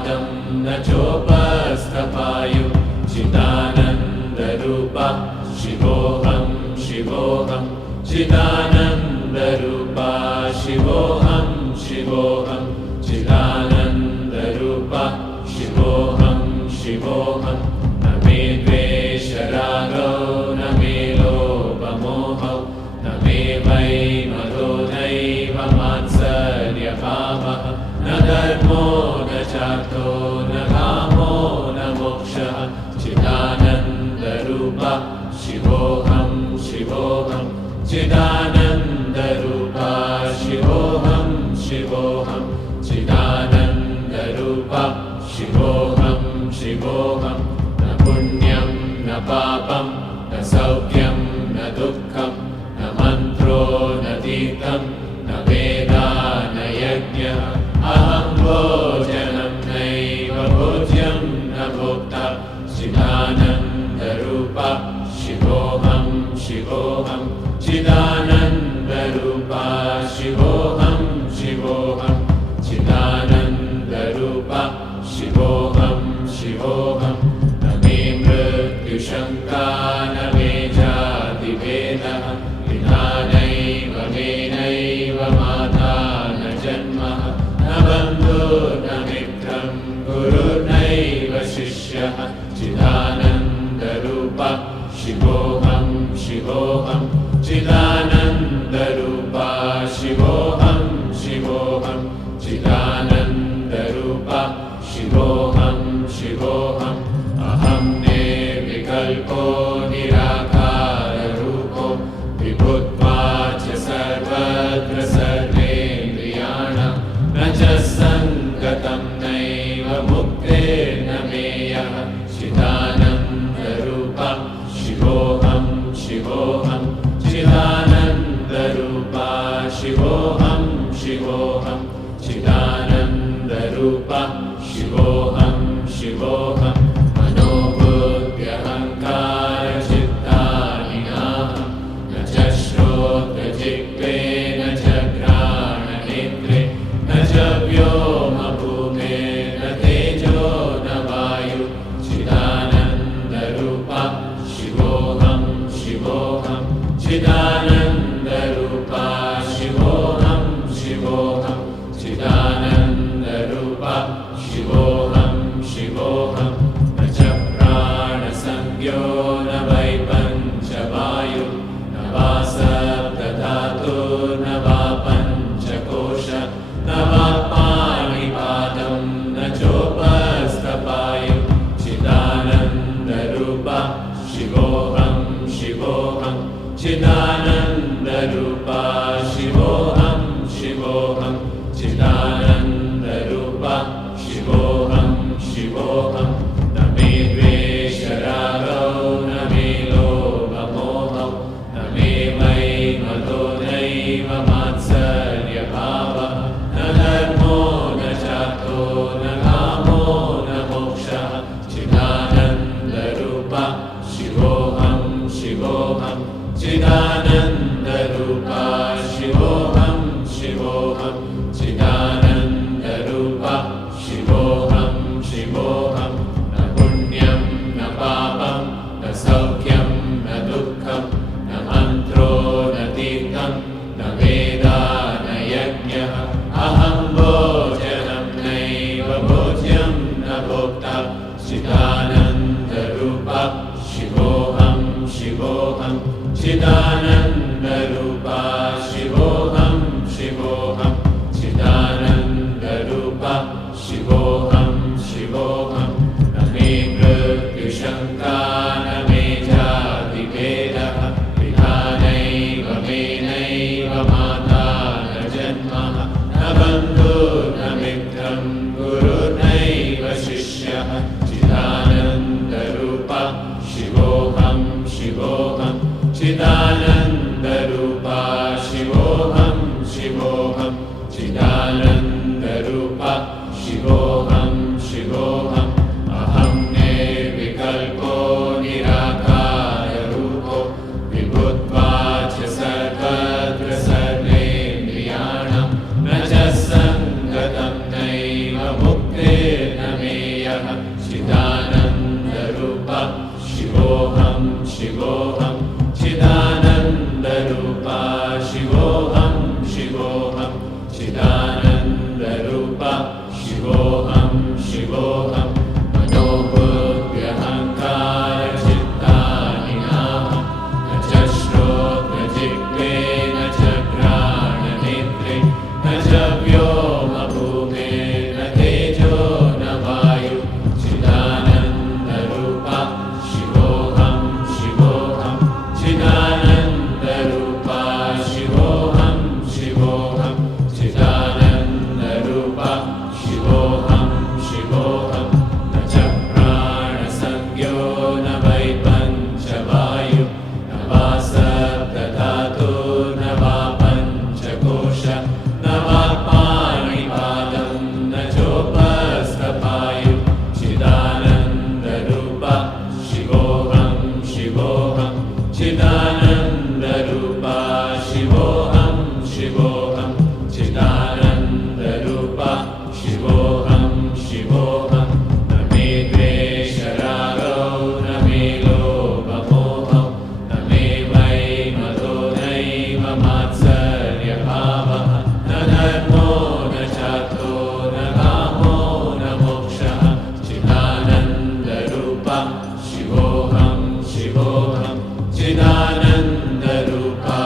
पादं न चोपस्थपायु चिदानन्दरूपः शिवोऽहं शिवोऽहं चिदानन्दरूपः शिवोऽहं शिवोऽहं चिदानन्दरूपः शिवोऽहं शिवोऽहं न मे द्वेषरागौ न मे लोभमोहौ न मे वै मदो नैव मात्सर्यभावः न धर्मो न चार्थो न कामो न मोक्षः चिदानन्दरूपः शिवोऽहं शिवोऽहं चिदानन्दरूपः शिवोऽहं शिवोऽहं चिदानन्दरूपः शिवोऽहं शिवोऽहं न पुण्यं न पापं न सौख्यं न दुःखं न मन्त्रो न तीर्थं न वेदा न यज्ञः अहं भोजनं नैव भोज्यं न भोक्ता चिदानन्दरूपः शिवोऽहं शिवोऽहं चिदानन्दरूपः शिवोऽहं शिवोऽहं चिदानन्दरूपः शिवोऽहं शिवोऽहं न मे मृत्युशङ्का न मे जातिभेदः पिता नैव मे नैव माता न जन्मः न बन्धुर्न मित्रं गुरुर्नैव शिष्यः चिदानन्दरूपः शिवोऽहं शिवोऽहं चिदानन्दरूपः शिवोऽहं शिवोऽहं चिदानन्दरूपः शिवोऽहं शिवोऽहं अहं निर्विकल्पो निराकाररूपो विभुत्वाच्च सर्वत्र सर्वेन्द्रियाणां न च सङ्गतं नैव मुक्तिर्न मेयः चिदानन्दरूपः शिवोऽहं शिवोऽहं चिदानन्दरूपः शिवोऽहं शिवोऽहं चिदानन्दरूपः शिवोऽहं शिवोऽहं मनोबुद्ध्यहङ्कारचित्तानि नाहं न च श्रोत्रजिह्वे न च घ्राणनेत्रे न च व्योमभूमेर्न तेजो न वायु चिदानन्दरूपः शिवोऽहं शिवोऽहं चिदानन्दरूपः शिवोऽहं शिवोऽहं चिदानन्दरूपः शिवोऽहं शिवोऽहं न च प्राणसंज्ञो न वै पञ्चवायु न वा सप्तधातुर्न वा पञ्चकोश न वा पाणिपादं न चोपस्थपायु चिदानन्दरूपः शिवोऽहं शिवोऽहं चिदानन्दरूपः शिवोऽहं शिवोऽहं चिदानन्दरूपः शिवोऽहं शिवोऽहं न मे द्वेषरागौ न मे लोभमोहौ न मे वै मदो नैव मात्सर्यभावः न धर्मो न चार्थो न कामो न मोक्षः चिदानन्दरूपः शिवोऽहं शिवोऽहं चिदानन्दरूपः शिवोऽहं शिवोऽहं चिदानन्दरूपः शिवोऽहं शिवोऽहं न पुण्यं न पापं न सौख्यं न दुःखं न मन्त्रो न तीर्थं न वेदा न यज्ञः अहं भोजनं नैव भोज्यं न भोक्ता चिदानन्दरूपः शिवोऽहं शिवोऽहं चिदानन्दरूपः शिवोऽहं शिवोऽहं चिदानन्दरूपः शिवोऽहं शिवोऽहं न मे मृत्युशङ्का न मे जातिभेदः पिता नैव मे नैव माता न जन्मः न बन्धुर्न मित्रं गुरुर्नैव शिष्यः चिदानन्दरूपः शिवोऽहं शिवोऽहं चिदानन्दरूपः शिवोऽहं शिवोऽहं चिदानन्दरूपः शिवोऽहं शिवोऽहं अहं निर्विकल्पो निराकाररूपो विभुत्वाच्च सर्वत्र सर्वेन्द्रियाणां न च सङ्गतं नैव मुक्तिर्न यः चिदानन्दरूपः शिवोऽहं शिवोऽहं चिदानन्दरूपः शिवोऽहं शिवोऽहं चिदानन्दरूपः शिवोऽहं शिवोऽहं मनोबुद्ध्यहङ्कारचित्तानि नाहं न च श्रोत्रजिह्वे न च घ्राणनेत्रे न च व्योमभूमेर्न तेजो न वायु चिदानन्दरूपः शिवोऽहं शिवोऽहं चिदानन्दरूपः शिवोऽहं शिवोऽहं चिदानन्दरूपः शिवोऽहं शिवोऽहं न च प्राणसंज्ञो न वै पञ्चवायु न वा सप्तधातुर्न वा पञ्चकोश न वा पाणिपादं न चोपस्थपायु चिदानन्दरूपः शिवोऽहं शिवोऽहं चिदानन्दरूपः शिवोऽहं शिवोऽहं चिदानन्दरूपः शिवोऽहं शिवोऽहं न मे द्वेषरागौ न मे लोभमोहौ न मे वैमतो नैव मात्सर्यभावः न धर्मो न चार्थो न कामो न मोक्षः चिदानन्दरूपः शिवोऽहं शिवोऽहं चिदानन्दरूपः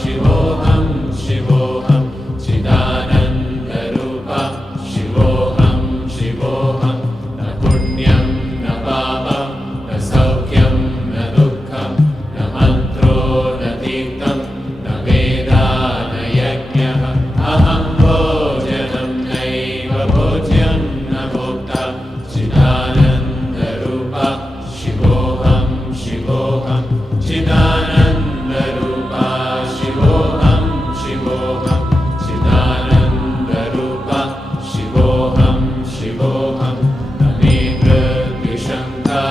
शिवोऽहं शिवोऽहं चिदानन्दरूपः शिवोऽहं शिवोऽहं न पुण्यं न पापं न सौख्यं न दुःखं न मन्त्रो न तीर्थं न वेदा न यज्ञः अहं भोजनं नैव भोज्यं न भोक्ता चिदानन्दरूपः शिवोऽहं शिवोऽहं चिदानन्दरूपः शिवोऽहं शिवोऽहं चिदानन्दरूपः शिवोऽहं शिवोऽहं न मे मृत्युशङ्का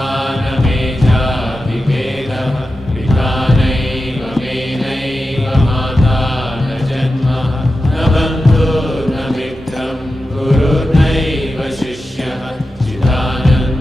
न मे जातिभेदः पिता नैव मे नैव माता न जन्मः न बन्धुर्न मित्रं गुरुर्नैव शिष्यः चिदानन्दरूपः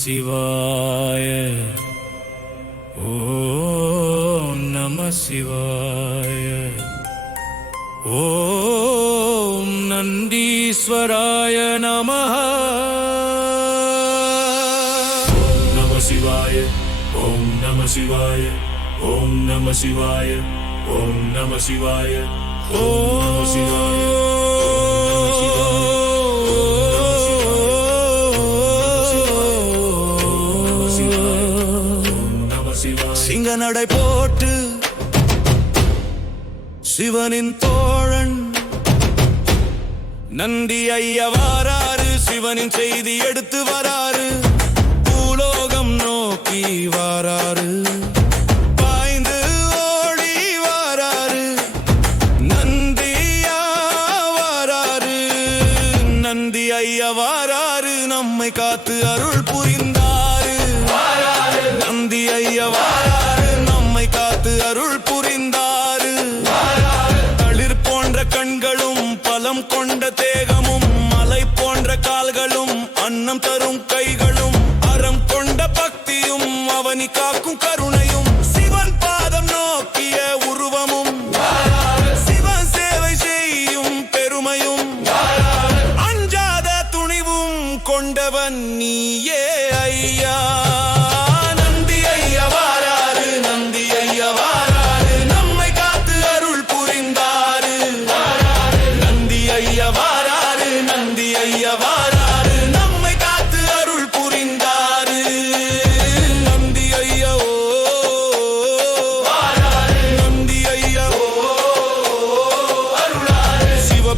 சிவாய ஓம் நம சிவாய ஓம் நந்தீஸ்வராய நமः ஓம் நம சிவாய ஓம் நம சிவாய ஓம் நம சிவாய ஓம் நம சிவாய ஓம் நம சிவாய சிங்க நடை போட்டு சிவனின் தோழன் நந்தி ஐயா வாராரு, சிவனின் செய்தி எடுத்து வராரு, பூலோகம் நோக்கி வாராரு, பாய்ந்து ஓடி வாராரு, நந்தியா வாராரு, நந்தி ஐயா வாராரு, நம்மை காத்து அருள் புரிந்தாரு, நந்தி ஐயா வாராரு, நம்மை காத்து அருள் புரிந்தாரு, தளிர் போன்ற கண்களும் பலம் கொண்ட தேகமும் மலை போன்ற கால்களும் அன்னம் தரும் கைகளும் அறம் கொண்ட பக்தியும் அவனி காக்கும் கருணையும் சிவன் பாதம் நோக்கிய உருவமும் சிவன் சேவை செய்யும் பெருமையும் அஞ்சாத துணிவும் கொண்டவன் நீயே ஐயா.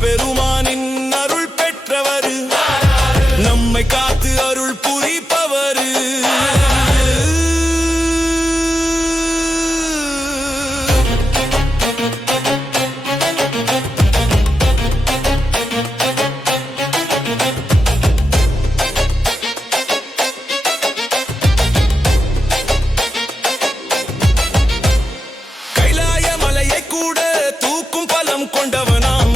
பெருமானின் அருள் பெற்றவர், நம்மை காத்து அருள் புரிப்பவர். கைலாய மலையை கூட தூக்கும் பலம் கொண்டவனாம்,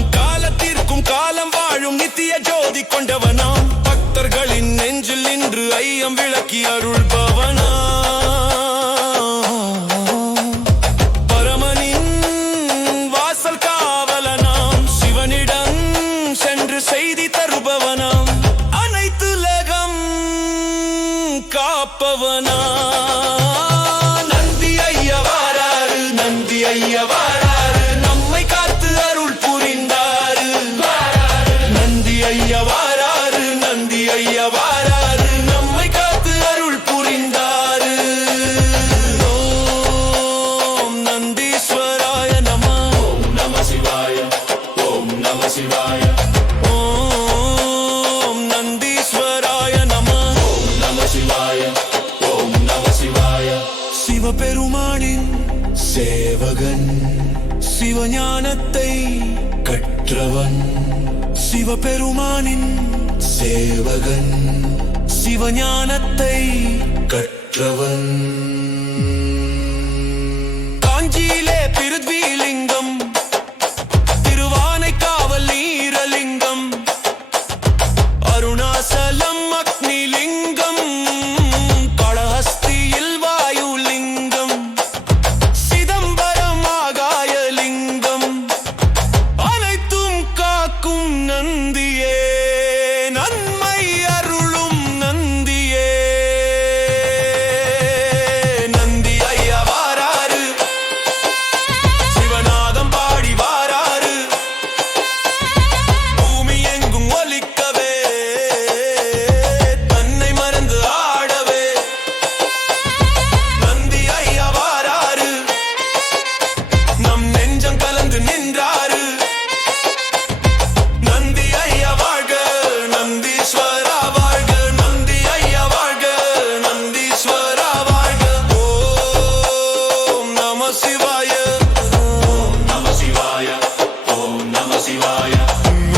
காலம் வாழும் நித்திய ஜோதி கொண்டவனாம், பக்தர்களின் நெஞ்சில் நின்று ஐயம் விளக்கி அருள்பவனா, பரமனின் வாசல் காவலனாம், சிவனிடம் சென்று செய்தி தருபவனாம், அனைத்து உலகம் காப்பவனா, நந்தி ஐயா வாராரு, நந்தி ஐயா வாராரு, நம்மை காத்து அருள் புரிந்தாரு, நந்தி ஐயா வாராரு, நந்தி ஐயா வாராரு, நம்மை காத்து அருள் புரிந்தாரு. ஓம் நந்தீஸ்வராய நம ஓம் நம சிவாய ஓம் நம சிவாய ஓம் நந்தீஸ்வராய நம ஓம் நம சிவாய ஓம் நம சிவாய. சிவபெருமானின் சேவகன், சிவஞானத்தை கற்றவன், சிவபெருமானின் சேவகன், சிவஞானத்தை கற்றவன், காஞ்சியிலே பிருத்விலிங்கம், திருவானைக்காவல் நீரலிங்கம், அருணாசலம் அக்னிலிங்கம், காளஹஸ்தியில் வாயுலிங்கம், சிதம்பரம் ஆகாயலிங்கம், அனைத்தும் காக்கும் நந்தியே, நன்மை அருளும் நந்தியே. நந்தி ஐயா வாராரு, சிவநாதம் பாடி வாராரு, பூமி எங்கும் ஒலிக்கவே, தன்னை மறந்து ஆடவே, நந்தி ஐயா வாராரு, நம் நெஞ்சம் கலந்து நின்றாரு, நந்தி ஐயா வாழ்க, நந்தீஸ்வரா வாழ்க, நந்தி ஐயா வாழ்க, நந்தீஸ்வரா வாழ்க. ஓம் நம சிவாய ஓம் நம சிவாய ஓம் நம சிவாய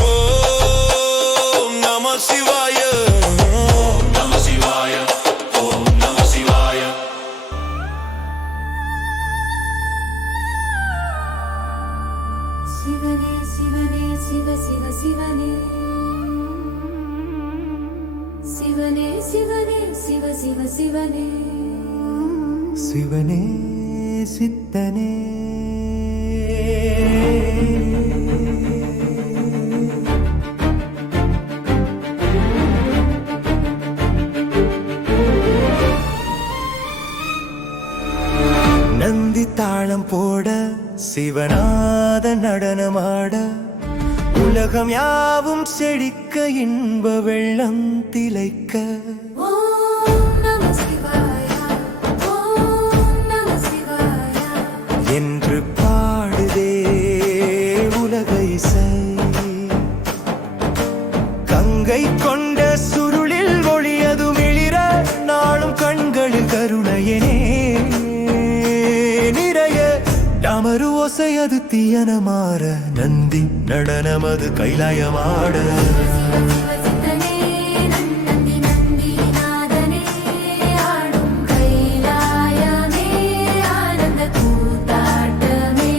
ஓம் நம சிவாய ஓம் நம சிவாய ஓம் நம சிவாய. சிவனே சிவனே சிவ சிவ சிவனே சிவனே சிவனே சிவ சிவ சிவனே சிவனே சித்தனே நந்தி தாளம் போட சிவநாத நடனமாட உலகம் யாவும் செழிக்க இன்ப வெள்ளம் திளைக்க ஓம் நம சிவாய ஓம் நம சிவாய என்று பாடுதே உலக இசை கங்கை கொண்ட சுருளில் ஒளியது மிளிர நாளும் கண்களில் கருணையனே நிறைய டமரு ஓசையது தீயன மாற நந்தி நடனமது கைலாயமாட சிவ சித்தனே நந்தி நந்தி நாதனே ஆடும் கைலாயமே ஆனந்த கூத்தாட்டமே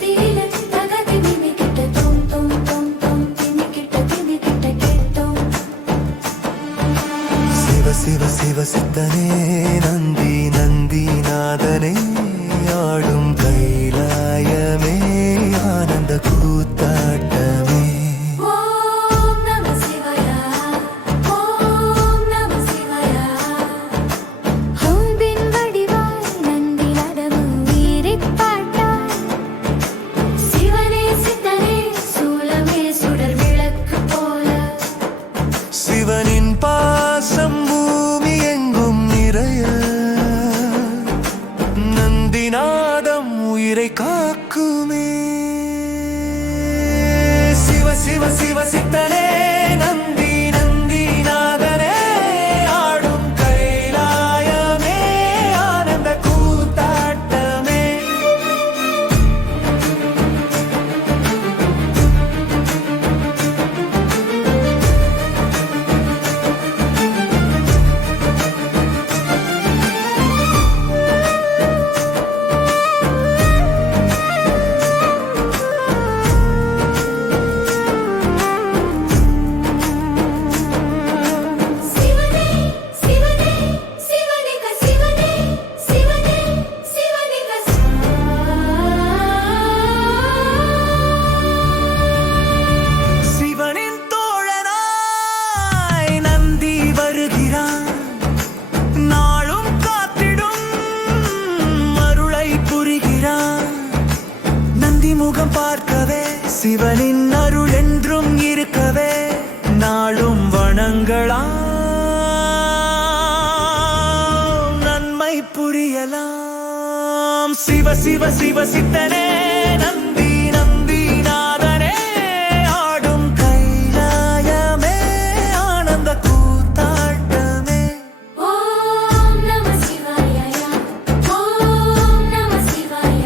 தினத்தில தகதி மிமி கிட்ட தொம் தொம் தொம் தொம் திமி கிட்ட கேட்டோம் சிவ சிவ சிவ சித்தனே நந்தி நந்தி நாதனே ஆடும் கைலாயமே ஆனந்த கூத்தாட்டமே ஓம் நம சிவாய ஓம் நம சிவாய அன்பின் வடிவாய் நந்தி நடனம் வீரிப் பாட்டாய் சிவனே சித்தனே சூலமே சுடர் விளக்கு போல சிவனின் பாசம் பூமி எங்கும் நிறைய நந்திநாதம் உயிரை காக்குமே சிவ சிவ சிவ சித்தனே நந்தி நந்தி நாதனே ஆடும் கைலாயமே ஆனந்த கூத்தாட்டமே சிவனே சிவனே சிவனிக சிவனே சிவனே சிவனிக சிவனின் தோழனாய் நந்தி வருகிறான் நாளும் காத்திடும் அருளை புரிகிறான் நந்தி முகம் பார்க்கவே சிவனின் அருள் என்றும் இருக்கவே நாளும் வணங்கலாம் நன்மை புரியலாம் சிவ சிவ சிவ சித்தனே நந்தி நந்தி நாதனே ஆடும் கைலாயமே ஆனந்த கூத்தாட்டமே ஓம் நம சிவாய ஓம் நம சிவாய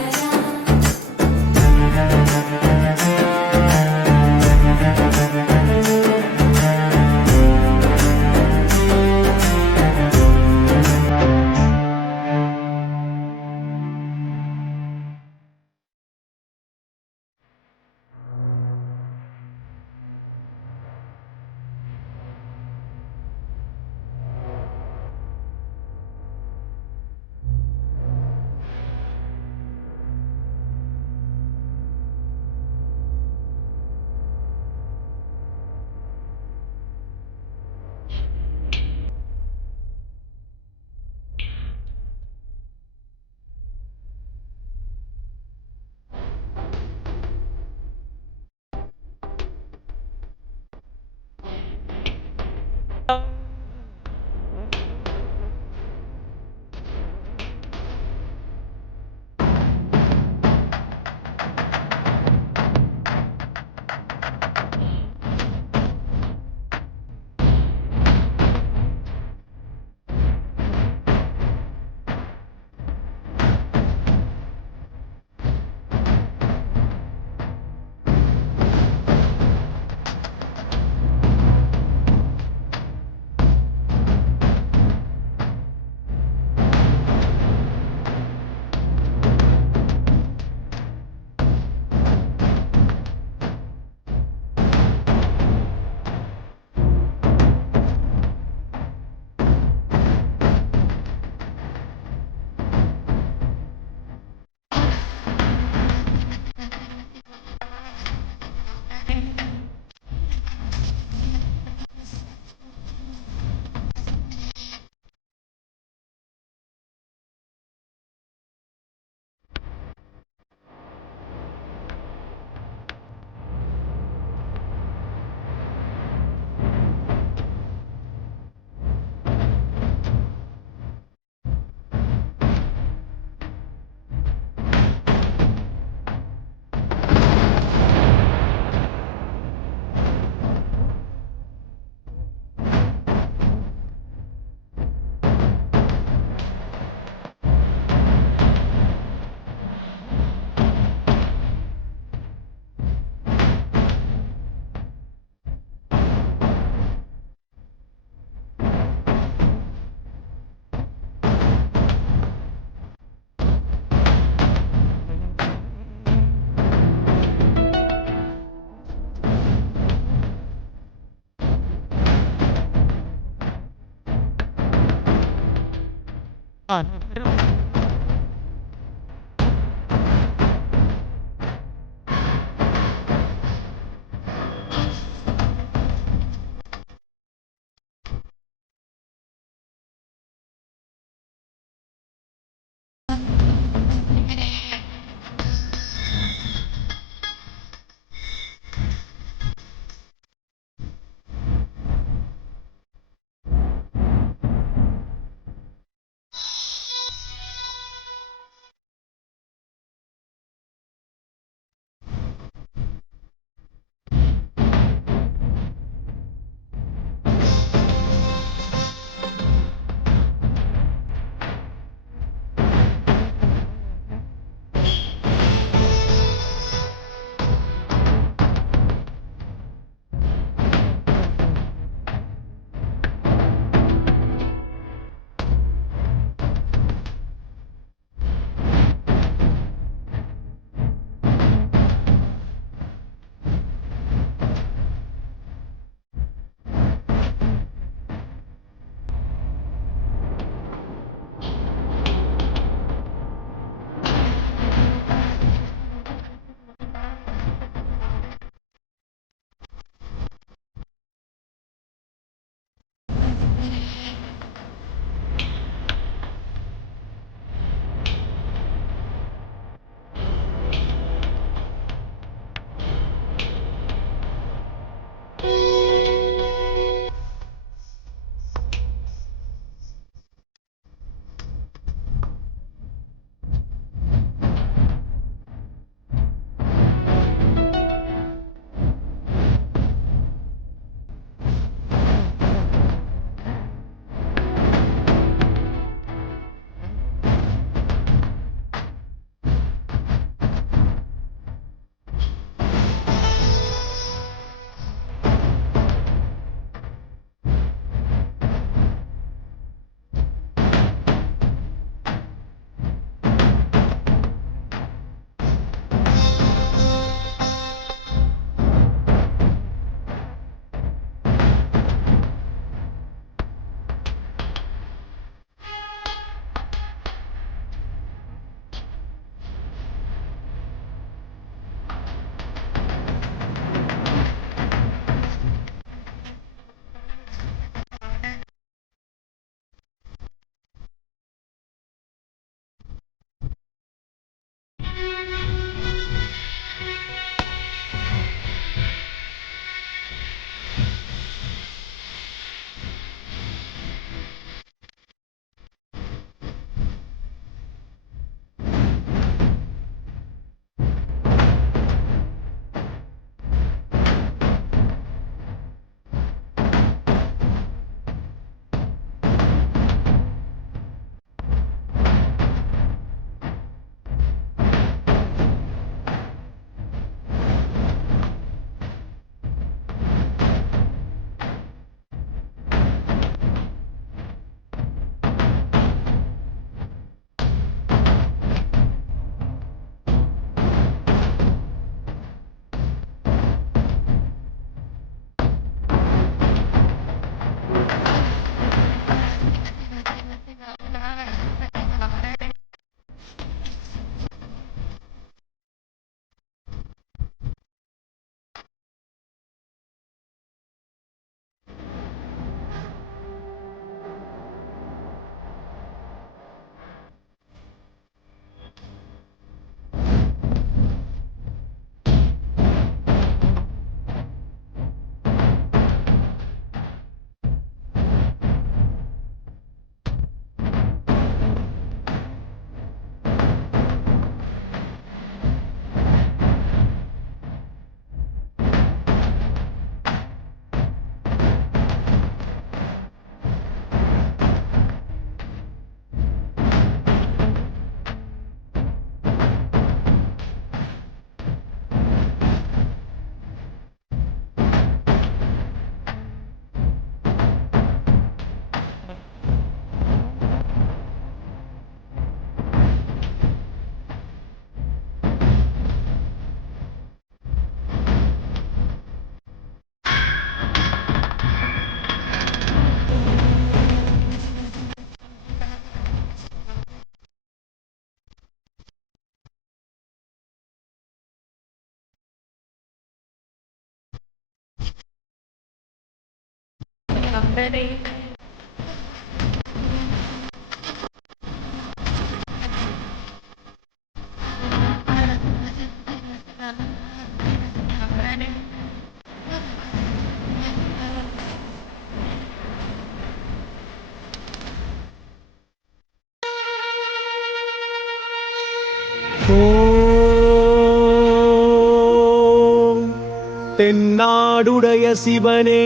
தென்னாடுடைய சிவனே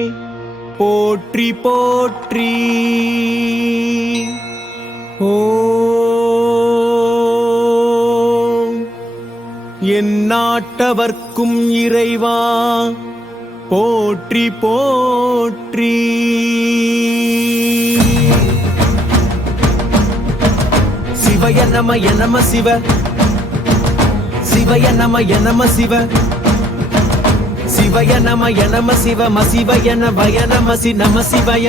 போற்றி போற்றி. ஓம் எந்நாட்டவர்க்கும் இறைவா போற்றி போற்றி. சிவய நமய நம சிவ, சிவய நமய நம சிவ, சிவய நமய நம சிவ, மசிவய நமய நம சி நம சிவய.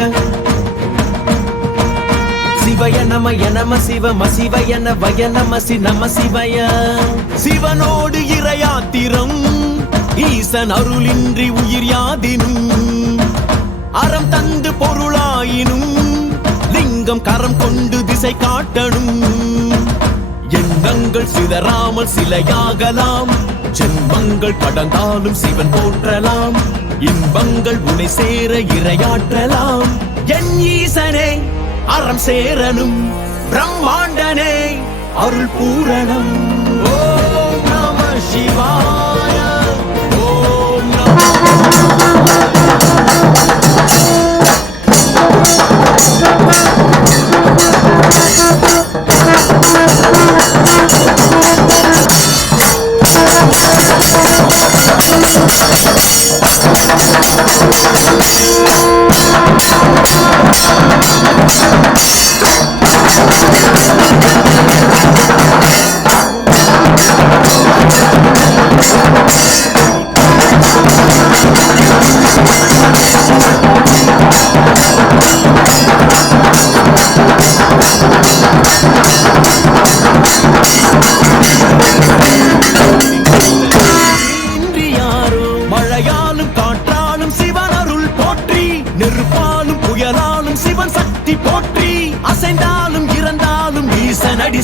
சிவய நமய நம சிவ, மசிவய நமய நம சி நம சிவய. சிவனோடு இறையாத்திரம் ஈசன் அருளின்றி உயிர் யாதினும், அறம் தந்து பொருளாயினும் லிங்கம் கரம் கொண்டு திசை காட்டணும். எண்ணங்கள் சிதறாமல் சிலையாகலாம், ஜென்மங்கள் கடந்தாலும் சிவன் போற்றலாம். இன்பங்கள் உனை சேர இரையாற்றலாம். என் ஈசனே அறம் சேரனும், பிரம்மாண்டனே அருள் பூரணம். ஓம் நம சிவாய. ஓம் நம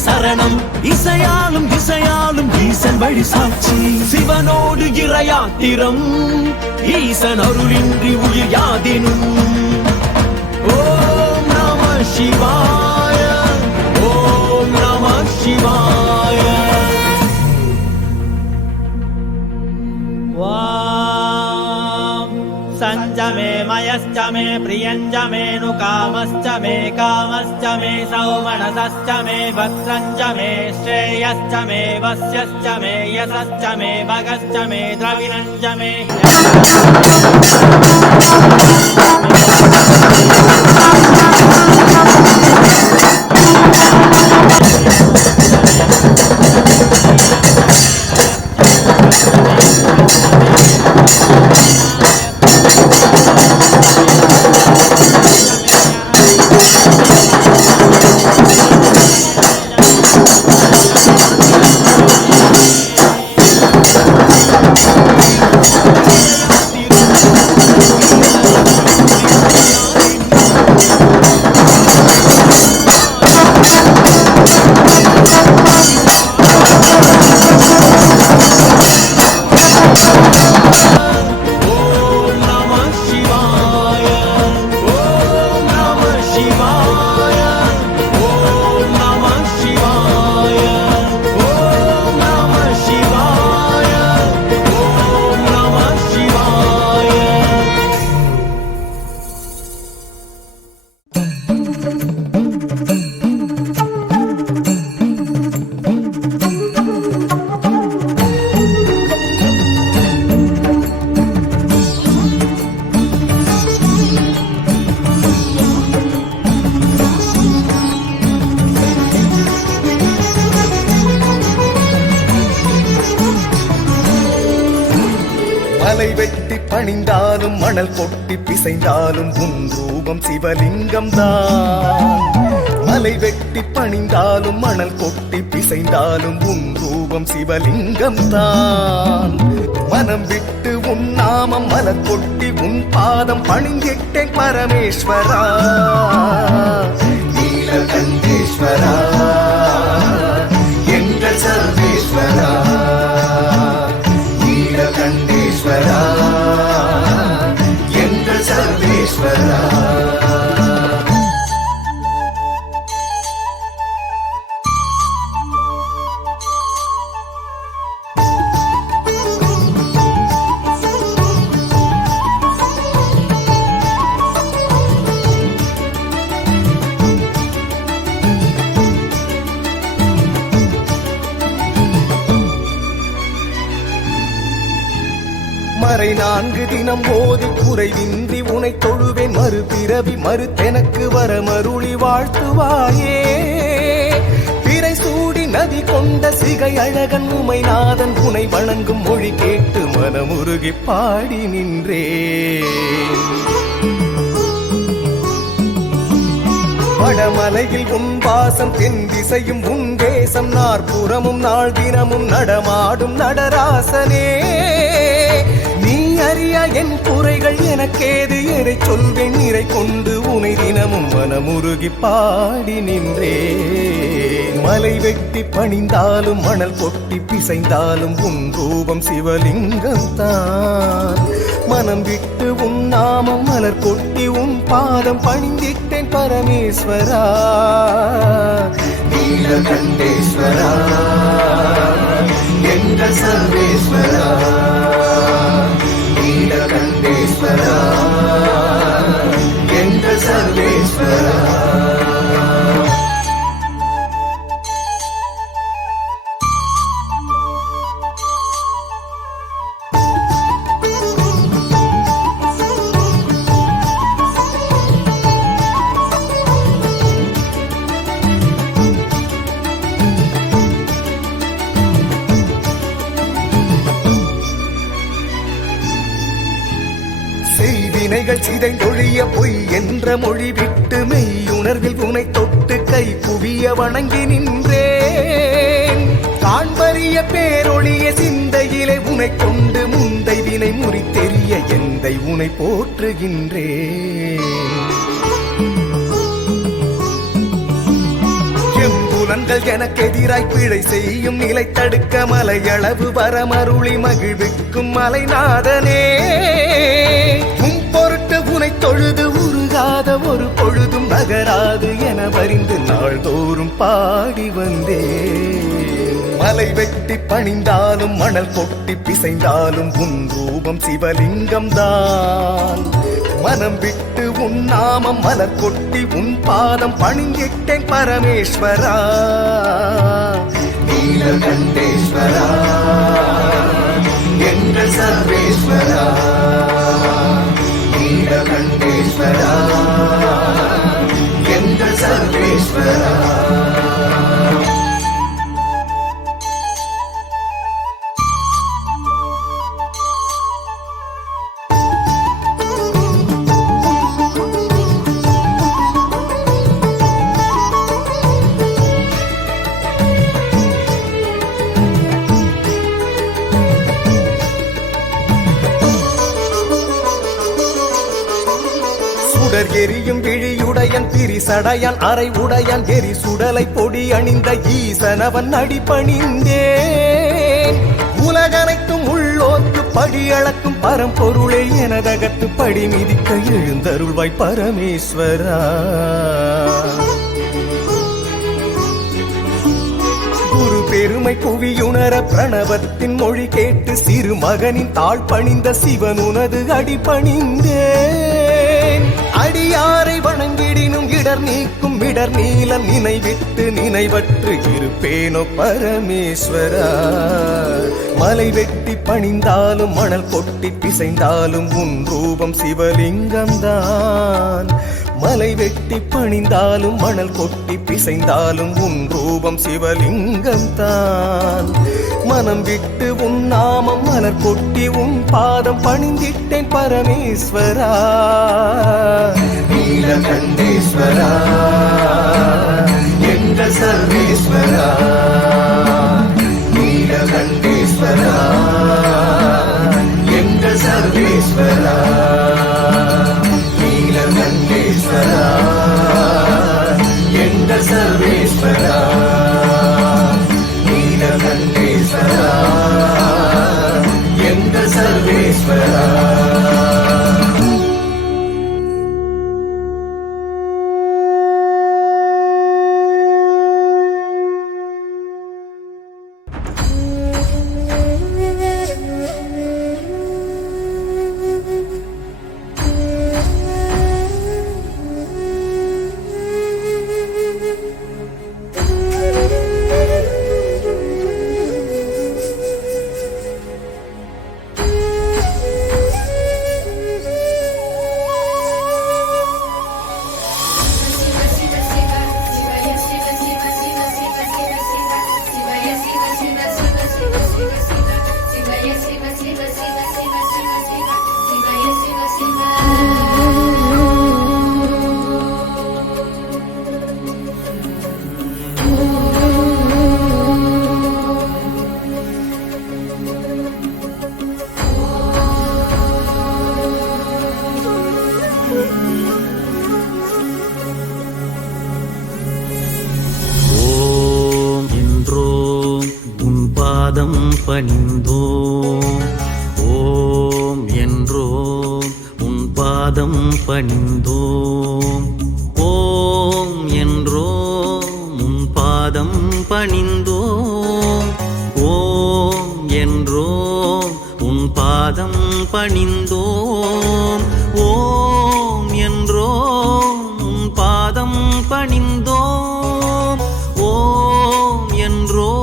சரணம். இசையாலும் திசையாலும் ஈசன் வழி சாட்சி. சிவனோடு இறையாத்திரம் ஈசன் அருளின்றி உயிர் யாதினும். ஓம் நம சிவாய. ஓம் நம சிவாய. सञ्जमे मयश्च मे प्रियञ्च मे नु कामश्च मे सौमनसश्च मे भद्रञ्च मे श्रेयश्च मे वस्यश्च मे यशश्च मे भगश्च मे द्रविणञ्च मे மலை வெட்டி பணிந்தாலும் மணல் கொட்டி பிசைந்தாலும் உன் ரூபம் சிவலிங்கம் தான். மலை வெட்டி பணிந்தாலும் மணல் கொட்டி பிசைந்தாலும் உன் ரூபம் சிவலிங்கம் தான். மனம் விட்டு உன் நாமம் மலர் கொட்டி உன் பாதம் பணிந்திட்டேன் பரமேஸ்வரா நீலகண்டேஸ்வரா எங்கள் சர்வேஸ்வரா நீலகண்டேஸ்வரா எங்கள் சர்வேஸ்வரா. மறை 4 தினம் ஓதி குறைவின்றி உனை தொழுவேன் மறுபிறவி மறுத்தெனக்கு வர மருளி வாழ்த்துவாயே. பிறை சூடி நதி கொண்ட சிகை அழகன் உமைநாதன் உனை வணங்கும் மொழி கேட்டு மனமுருகி பாடி நின்றே. வடமலையில் உன் வாசம் தென் திசையும் உன் தேசம் நாற்புறமும் நாள் தினமும் நடமாடும் நடராசனே. நீ அறியா என் குறைகள் எனக்கேது எதை சொல்வேன் நிறை கொண்டு உனை தினமும் மனமுருகி பாடி நின்றே. மலை வெட்டி பணிந்தாலும் மணல் கொட்டி பிசைந்தாலும் உன் ரூபம் சிவலிங்கம் தான். மனம் விட்டு உன் நாமம் மலர் கொட்டி உன் பாதம் பணிந்திட்டேன் பரமேஸ்வரா நீலகண்டேஸ்வரா எங்கள் சர்வேஸ்வரா நீலகண்டேஸ்வரா எங்கள் சர்வேஸ்வரா. செய்வினைகள் சிதைந்தொழிய பொய் என்ற மொழி விட்டு மெய்யுணர்வில் உனை தொட்டு கை குவிய வணங்கி நின்றேன். காண்பறிய பேரொழிய சிந்தையிலே உனை கொண்டு முந்தை வினை முறித்தெறிய எந்தை உனை போற்றுகின்றேன். எம்புலன்கள் எனக்கு எதிராய் பிழை செய்யும் நிலை தடுக்க மலையளவு வரமருளி மகிழ்விக்கும் மலைநாதனே. பொருட்டு உனை தொழுது உருகாத ஒரு பொழுதும் நகராது என வரிந்து நாள்தோறும் பாடி வந்தே. மலை வெட்டி பணிந்தாலும் மணல் கொட்டி பிசைந்தாலும் உன் ரூபம் சிவலிங்கம் தான். மனம் விட்டு உன் நாமம் மலர் கொட்டி உன் பாதம் பணிந்திட்டேன் பரமேஸ்வரா நீலகண்டேஸ்வரா எங்கள் சர்வேஸ்வரா நீலகண்டேஸ்வரா எங்கள் சர்வேஸ்வரா. எரியும் விழியுடையன் பிரிசடையான் அரை உடையான் எரி சுடலை பொடி அணிந்த ஈசனவன் அடிபணிந்தேன். உலகனைத்தும் உள்ளோர்க்கு படியளக்கும் பரம்பொருளை எனதகத்து படி மிதிக்க எழுந்தருள்வாய் பரமேஸ்வரா. குரு பெருமை புவியுணர பிரணவத்தின் மொழி கேட்டு சிறு மகனின் தாழ் பணிந்த சிவன் உனது அடிபணிந்தேன். அடியாரை வணங்கிடினும் இடர் நீக்கும் இடர் நீலம் நினைவிட்டு நினைவற்று இருப்பேனோ பரமேஸ்வரா. மலை வெட்டி பணிந்தாலும் மணல் கொட்டி பிசைந்தாலும் உன் ரூபம் சிவலிங்கம்தான். மலை வெட்டி பணிந்தாலும் மணல் கொட்டி பிசைந்தாலும் உன் ரூபம் சிவலிங்கம் தான். மனம் விட்டு உன் நாமம் மலர் கொட்டி உன் பாதம் பணிந்திட்டேன் பரமேஸ்வரா. நீலகண்டேஸ்வரா என்ற சர்வேஸ்வரா, நீலகண்டேஸ்வரா என்ற சர்வேஸ்வரா, நீலகண்டேஸ்வரா என்ற சர்வேஸ்வரா, நீலகண்டேஸ்வரா என்ற சர்வேஸ்வரா. பணிந்தோம். ஓம் என்றோம் உன் பாதம் பணிந்தோம். ஓம் என்றோம் உன் பாதம் பணிந்தோம். ஓம் என்றோம் உன் பாதம் பணிந்தோம். ஓம் என்றோம் உன் பாதம் பணிந்தோம். ஓம் என்றோம்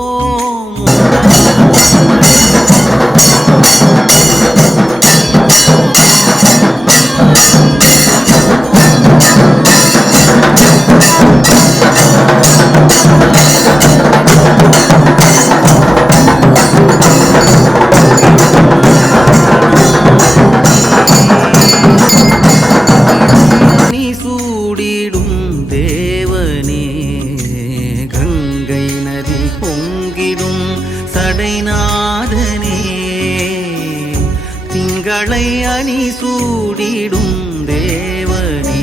திங்களை அணி சூடிடும் தேவனே.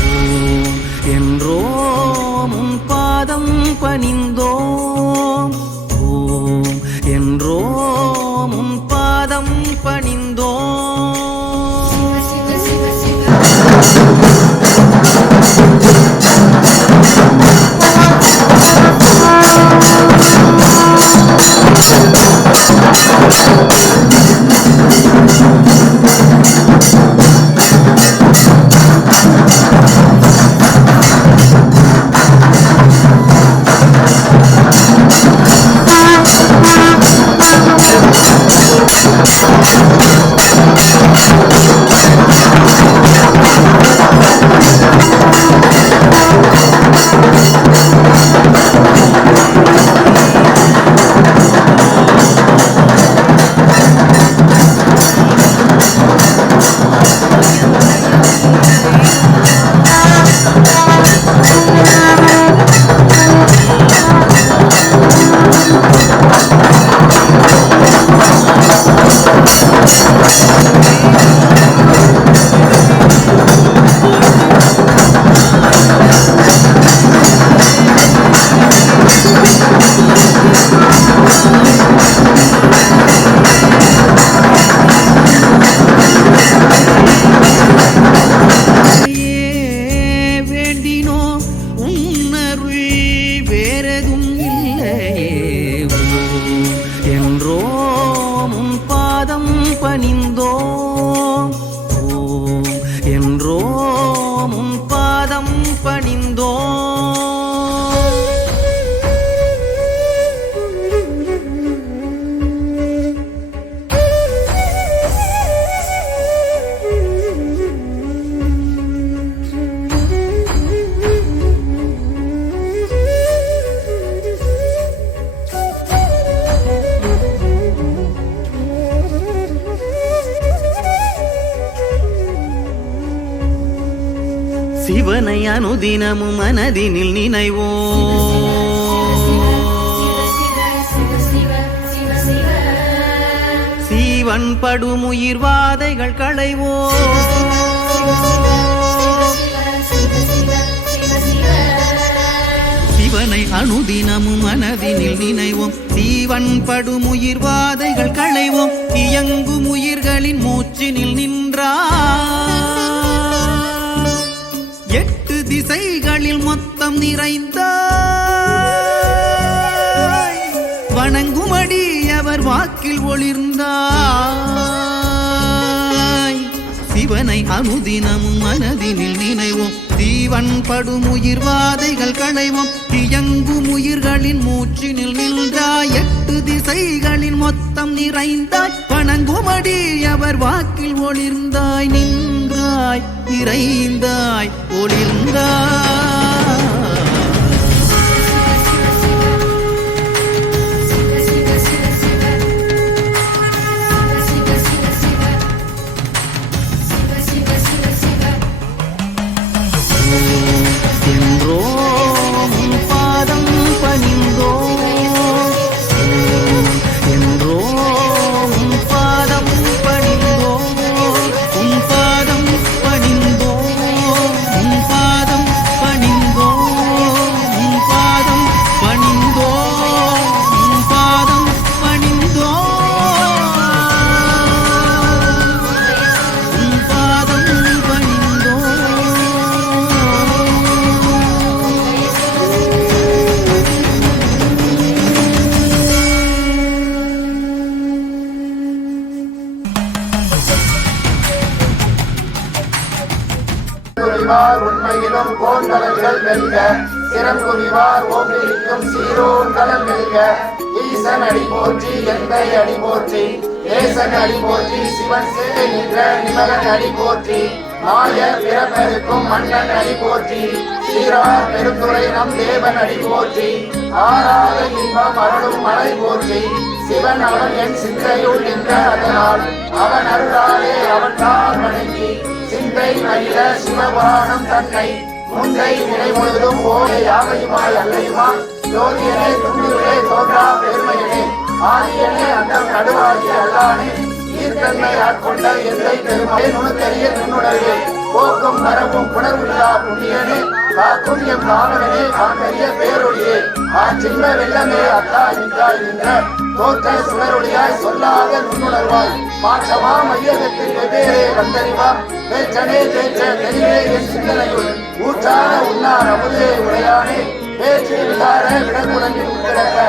ஓம் என்றோம் உன் பாதம் பணிந்தோம். ஓம் என்றோம் உன் பாதம் பணிந்தோம். அனுதினமும் மனதினில் நினைவோம் சீவன் படுமுயிர் வாதைகள் களைவோம் சிவனை அனுதினமும் மனதினில் நினைவோம் சீவன் படுமுயிர் வாதைகள் களைவோம் இயங்கும் உயிர்களின் மூச்சினில் நின்றார் 8 திசைகளில் மொத்தம் நிறைந்த வணங்குமடி அவர் வாக்கில் ஒளிர்ந்தாய் சிவனை அனுதினமும் மனதினில் நினைவோம் தீவன் படுமுயிர் வாதைகள் களைவோம் இயங்கும் உயிர்களின் மூச்சினில் நின்றாய் 8 திசைகளின் மொத்தம் நிறைந்தாய் வணங்குமடி அவர் வாக்கில் ஒளிர்ந்தாய் நின்றாய் நிறைந்தாய் ஒளிர்ந்தாய் உண்மையிலும் கோண்டலங்கள் வெல்க சிறங்குவிவார் ஓங்கிலிக்கும் சீரோன் கடல் வெல்க ஈசன் அடி போற்றி எந்தை அடி போற்றி தேசன் அடி போற்றி சிவன் சேவை நின்ற நிமலன் அடி போற்றி மாய பிறப்பெருக்கும் மன்னன் அடி போற்றி சீரார் பெருந்துரை நம் தேவன் அடி போற்றி ஆறாத இன்பம் அருளும் மலை போற்றி சிவன் அவன் என் சிந்தையுள் நின்ற அதனால் அவன் அருளாலே அவன் தான் வணங்கி சிந்தை மயில சிவபுராணம் தன்னை முந்தை நிலை முழுதும் ஓலை யாவையுமாய் அல்லையுமா ஜோதியனே துணிவிலே தோன்றா பெருமையனே ஆதியனே அந்த நடுவாகி அல்லானே ஈர்த்தன்மை ஆட்கொண்ட எந்தை பெருமை நுணுத்தெரிய நுண்ணுணர்வே போக்கும் மரபும் புணர்வில்லா புண்ணியனே காக்கும் எம் காவலனே காண்பறிய பேரொழியே சின்ன வெள்ளமே அத்தா நின்றாய் நின்ற தோற்ற சுடரொழியாய் சொல்லாத நுண்ணுணர்வாய் மாற்றமா மையகத்தில் வெவ்வேறே வந்தறிவா பேச்சனே பேச்ச தெளிவே என் சிந்தனையுள் ஊற்றான உன்னார் அமுதே உடையானே பேச்சு விகார விடங்குடங்கில் உட்கிடக்க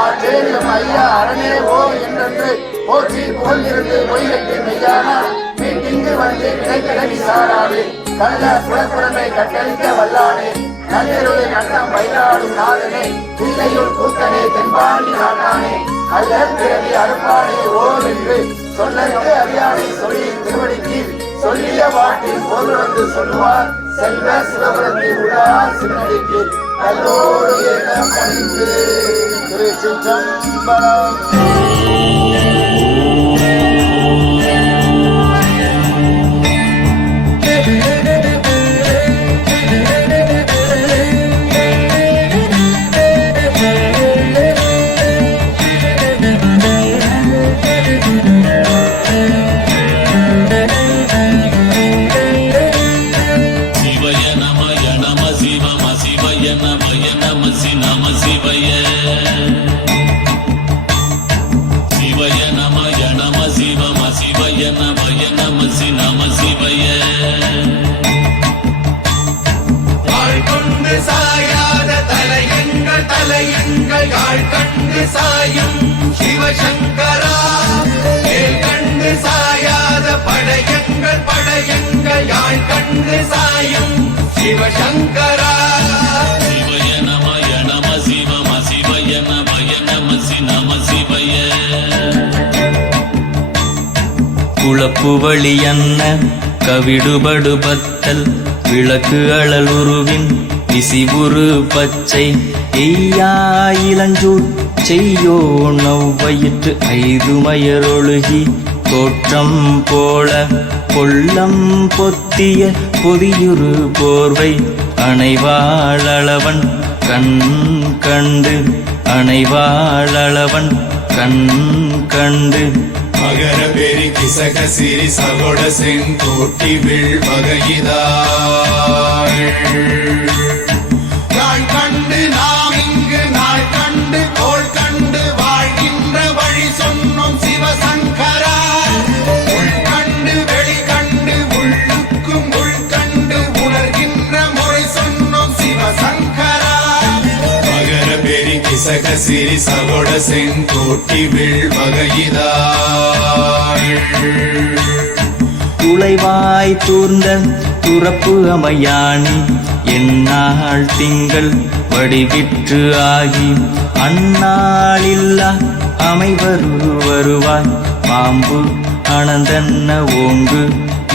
ஆற்றேரியம் ஐயா அரணே ஓ என்றென்று போற்றி புகழ்ந்திருந்து பொய்கட்டு மெய்யான மீட்டிங்கு வந்து விடைக்கிடவி சாராது கள்ள புலப்புறமை கட்டளிக்க வல்லானே நள்ளிருளை நட்டம் பயிராடும் நாதனே பிள்ளையுள் கூத்தனே தென்பாண்டி நாட்டானே அல்ல பிறவி அறுப்பானே ஓ என்று சொல்லற்கு அறியானை சொல்லி திருவடிக்கு சொல்லிய வாட்டில் பொருள் சொல்லுவார் செல்வ சிவபுரத்தில் உள்ளார் சிவனடிக்கு கல்லோடு ஏக பணிந்து திருச்சிற்றம்பலம். தலையங்கள் யாழ் கண்டு சாயும் சிவசங்கரா மேல் கண்டு சாயாத படையங்கள் யாழ் கண்டு சாயும் சிவசங்கரா சிவய நமய நம சிவம சிவய நமய நம சி நம சிவய குழப்பு வழி அன்ன கவிடுபடு பத்தல் விளக்கு அழல் உருவின் விசிபுரு பச்சை எய்யா இளஞ்சூர் செய்யோ நவ்வயிற்று 5 மயரொழுகி தோற்றம் போல கொள்ளம் பொத்திய பொதியுறு போர்வை அணைவாழளவன் கண் கண்டு அணைவாழளவன் கண் கண்டு மகர பெரி கிசக சிறி சகோட செங்கோட்டி வில் வகையிதாள் நாள் கண்டு நாம் இங்கு நாள் கண்டு கோள் கண்டு வாழ்கின்ற வழி சொன்னோம் சிவசங்கரா உள் கண்டு வெளி கண்டு உள்ளுக்கும் உள் கண்டு உணர்கின்ற முறை சொன்னோம் சிவசங்கரா மகர பெரி கிசக சிறி சகோட செங்கோட்டி வில் வகையிதாள் துளைவாய் தூர்ந்த துறப்பு அமையாணி எந்நாள் திங்கள் வடிவிற்று ஆகி அந்நாளில்லா அமைவரு வருவாய் பாம்பு அனந்தன்ன ஓங்கு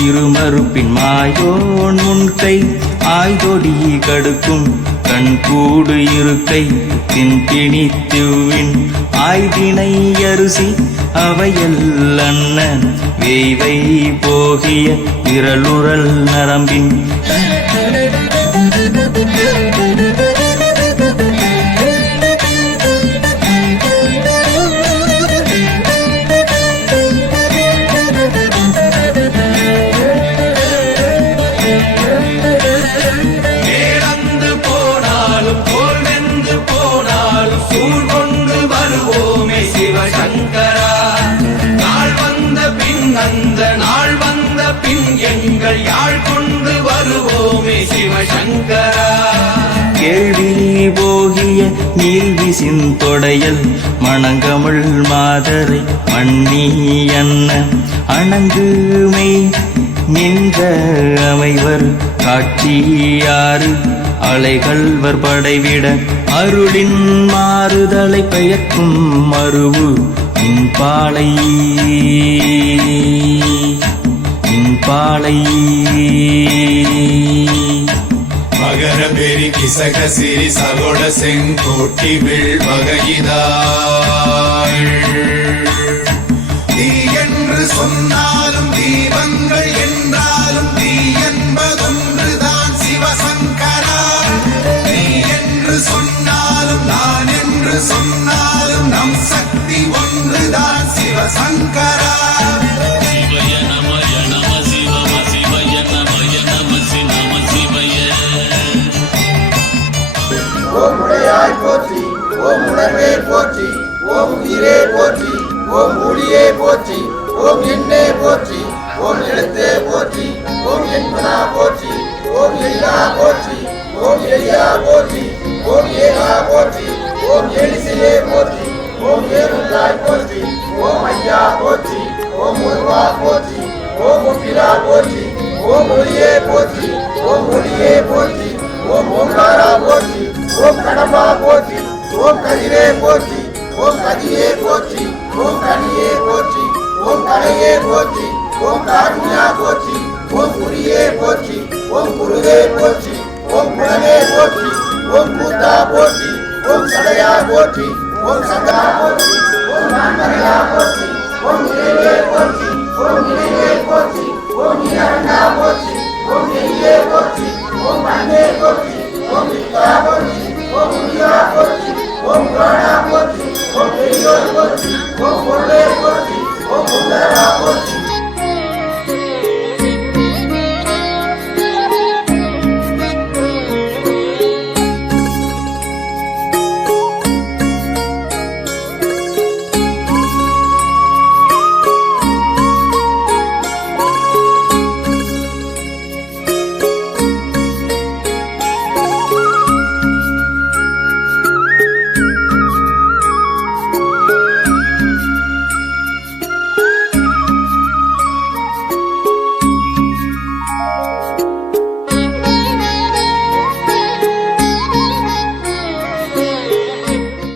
இருமறுப்பின் மாயோன் முன்கை ஆய்தொடி கடுக்கும் கண்கூடு இருக்கை தின்பிணி திவ்வின் ஆய்தினை அரிசி அவையல் அன்ன வேய்வை போகிய விரலுரல் நரம்பின் கேள்வி போகிய நீல்விசின் தொடையல் மணங்கமிழ் மாதரை மண்ணி அன்ன அணங்குமை நின்ற அமைவர் காட்சியாறு அலைகள்வர் படைவிட அருளின் மாறுதலை பெயர்க்கும் மருவு இன்பாலை மகர பெரி கிசக சிறி சகோட செங்கோட்டி வில் வகையிதாள் தீ என்று சொன்னாலும் தீபங்கள் என்றாலும் தீ என்பதொன்றுதான் சிவசங்கரா நீ என்று சொன்னாலும் நான் என்று சொன்னாலும் நம் சக்தி ஒன்றுதான் சிவசங்கரா ஓம் உடையாய் போற்றி ஓம் உணர்வே போற்றி ஓம் உயிரே போற்றி ஓம் ஒளியே போற்றி ஓம் எண்ணே போற்றி ஓம் எழுத்தே போற்றி ஓம் எண்பனா போற்றி ஓம் எழிலா போற்றி ஓம் எளியா போற்றி ஓம் ஏகா போற்றி ஓம் எலிசையே போற்றி ஓம் ஏருள்ளாய் போற்றி ஓம் ஐயா போற்றி ஓம் ஒருவா போற்றி ஓம் ஒப்பிலா போற்றி ஓம் ஒளியே போற்றி ஓம் ஒளியே போற்றி ஓம் ஓம்காரா போற்றி ஓம் கடம்பா போற்றி ஓம் கதிரே போற்றி ஓம் கதியே போற்றி ஓம் கனியே போற்றி ஓம் கலையே போற்றி ஓம் காருண்யா போற்றி ஓம் குடியே போற்றி ஓம் குருவே போற்றி ஓம் குலமே போற்றி ஓம் கூத்தா போற்றி ஓம் சடையா போற்றி ஓம் சங்கா போற்றி ஓம் நான்மறையா போற்றி ஓம் இறைவே போற்றி ஓம் இறைவே போற்றி ஓம் இரண்டா போற்றி ஓம் நெய்யே போற்றி ஓம் அண்ணே போற்றி ஓம் வித்தா போற்றி ஓம் முனியா போற்றி